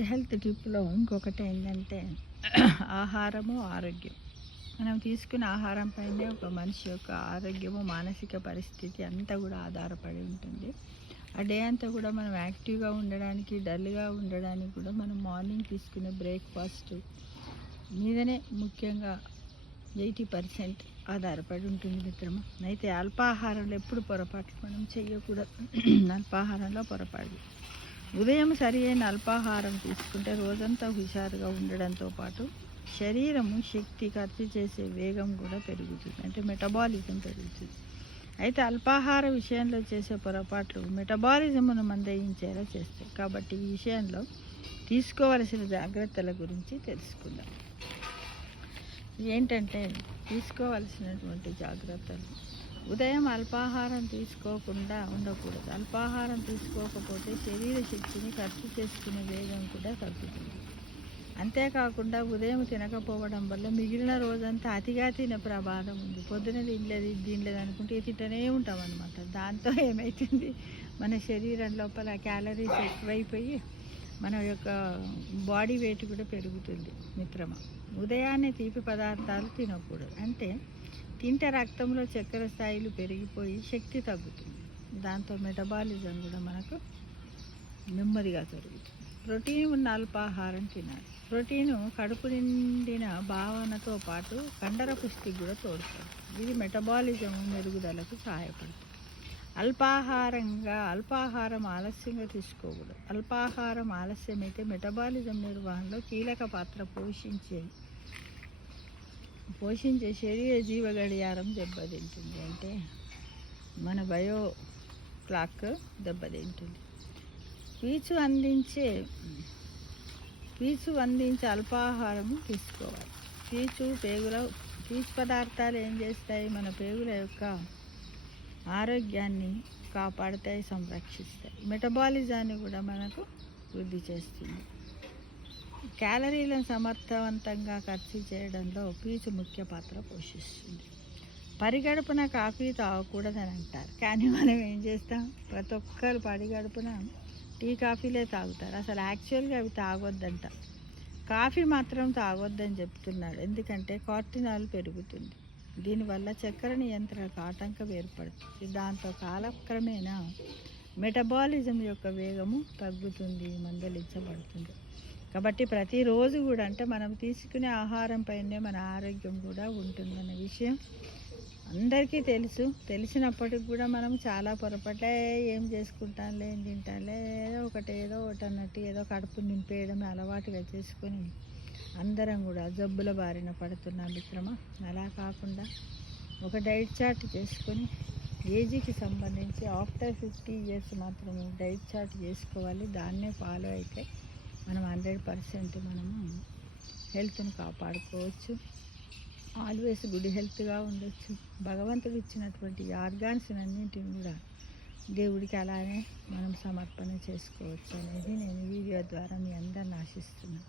Good health టిప్లో ఇంకొకటి ఏంటంటే ఆహారము ఆరోగ్యం. మనం తీసుకునే ఆహారం పైనే ఒక మనిషి యొక్క ఆరోగ్యము మానసిక పరిస్థితి అంతా కూడా ఆధారపడి ఉంటుంది. ఆ డే అంతా కూడా మనం యాక్టివ్గా ఉండడానికి, డల్గా ఉండడానికి కూడా మనం మార్నింగ్ తీసుకునే బ్రేక్ఫాస్ట్ మీదనే ముఖ్యంగా 80% ఆధారపడి ఉంటుంది మిత్రమా. అయితే అల్పాహారంలో ఎప్పుడు పొరపాటు మనం చెయ్యకూడదు. అల్పాహారంలో పొరపాటు, ఉదయం సరి అయిన అల్పాహారం తీసుకుంటే రోజంతా హుషారుగా ఉండడంతో పాటు శరీరము శక్తి ఖర్చు చేసే వేగం కూడా పెరుగుతుంది, అంటే మెటబాలిజం పెరుగుతుంది. అయితే అల్పాహార విషయంలో చేసే పొరపాట్లు మెటబాలిజంను మందగించేలా చేస్తాయి. కాబట్టి ఈ విషయంలో తీసుకోవలసిన జాగ్రత్తల గురించి తెలుసుకుందాం. ఏంటంటే తీసుకోవలసినటువంటి జాగ్రత్తలు, ఉదయం అల్పాహారం తీసుకోకుండా ఉండకూడదు. అల్పాహారం తీసుకోకపోతే శరీర శక్తిని ఖర్చు చేసుకునే వేగం కూడా తగ్గుతుంది. అంతేకాకుండా ఉదయం తినకపోవడం వల్ల మిగిలిన రోజంతా అతిగా తినే ప్రమాదం ఉంది. పొద్దున దీనిలేదు అనుకుంటే తింటూనే ఉంటాం అనమాట. దాంతో ఏమవుతుంది, మన శరీరం లోపల క్యాలరీస్ ఎక్కువైపోయి మన యొక్క బాడీ వెయిట్ కూడా పెరుగుతుంది మిత్రమా. ఉదయాన్నే తీపి పదార్థాలు తినకూడదు, అంటే తింటే రక్తంలో చక్కెర స్థాయిలు పెరిగిపోయి శక్తి తగ్గుతుంది. దాంతో మెటబాలిజం కూడా మనకు నెమ్మదిగా పెరుగుతుంది. ప్రోటీన్ ఉన్న అల్పాహారం తినాలి. ప్రోటీను కడుపు నిండిన భావనతో పాటు కండర పుష్టికి కూడా తోడ్పడుతుంది. ఇది మెటబాలిజం మెరుగుదలకు సహాయపడుతుంది. అల్పాహారం ఆలస్యంగా తీసుకోకూడదు. అల్పాహారం ఆలస్యమైతే మెటబాలిజం నిర్వహణలో కీలక పాత్ర పోషించే శరీర జీవ గడియారం దెబ్బతింటుంది, అంటే మన బయో క్లాక్ దెబ్బతింటుంది. పీచు అందించే అల్పాహారం తీసుకోవాలి. పీచు పదార్థాలు ఏం చేస్తాయి, మన పేగుల యొక్క ఆరోగ్యాన్ని కాపాడుతాయి, సంరక్షిస్తాయి. మెటబాలిజాన్ని కూడా మనకు వృద్ధి చేస్తుంది. క్యాలరీలను సమర్థవంతంగా ఖర్చు చేయడంలో పీచు ముఖ్య పాత్ర పోషిస్తుంది. పరిగడుపున కాఫీ తాగకూడదని అంటారు, కానీ మనం ఏం చేస్తాం, ప్రతి ఒక్కరు పరిగడుపున టీ కాఫీలే తాగుతారు. అసలు యాక్చువల్గా అవి తాగొద్దంట. కాఫీ మాత్రం తాగొద్దని చెప్తున్నాడు, ఎందుకంటే కార్టినాల్ పెరుగుతుంది. దీనివల్ల చక్కెర నియంత్రణకు ఆటంకం ఏర్పడుతుంది. దాంతో కాలక్రమేణా మెటబాలిజం యొక్క వేగము తగ్గుతుంది, మందలించబడుతుంది. కాబట్టి ప్రతిరోజు కూడా, అంటే మనం తీసుకునే ఆహారం పైనే మన ఆరోగ్యం కూడా ఉంటుందన్న విషయం అందరికీ తెలిసినప్పటికి కూడా మనం చాలా పొరపాట్లే ఏం చేసుకుంటాంలే, ఏం తింటాంలే, ఏదో ఒకటి అన్నట్టు ఏదో కడుపు నింపేయడం అలవాటుగా చేసుకొని అందరం కూడా జబ్బుల బారిన పడుతున్నాం మిత్రమా. అలా కాకుండా ఒక డైట్ చార్ట్ చేసుకొని ఏజ్కి సంబంధించి ఆఫ్టర్ 50 years మాత్రమే డైట్ చార్ట్ చేసుకోవాలి. దాన్నే ఫాలో అయితే మనం 100% మనము హెల్త్ను కాపాడుకోవచ్చు. ఆల్వేస్ గుడ్ హెల్త్గా ఉండొచ్చు. భగవంతుడు ఇచ్చినటువంటి ఆర్గాన్స్ అన్నింటిని కూడా దేవుడికి అలానే మనం సమర్పణ చేసుకోవచ్చు అనేది నేను వీడియో ద్వారా మీ అందరిని ఆశిస్తున్నాను.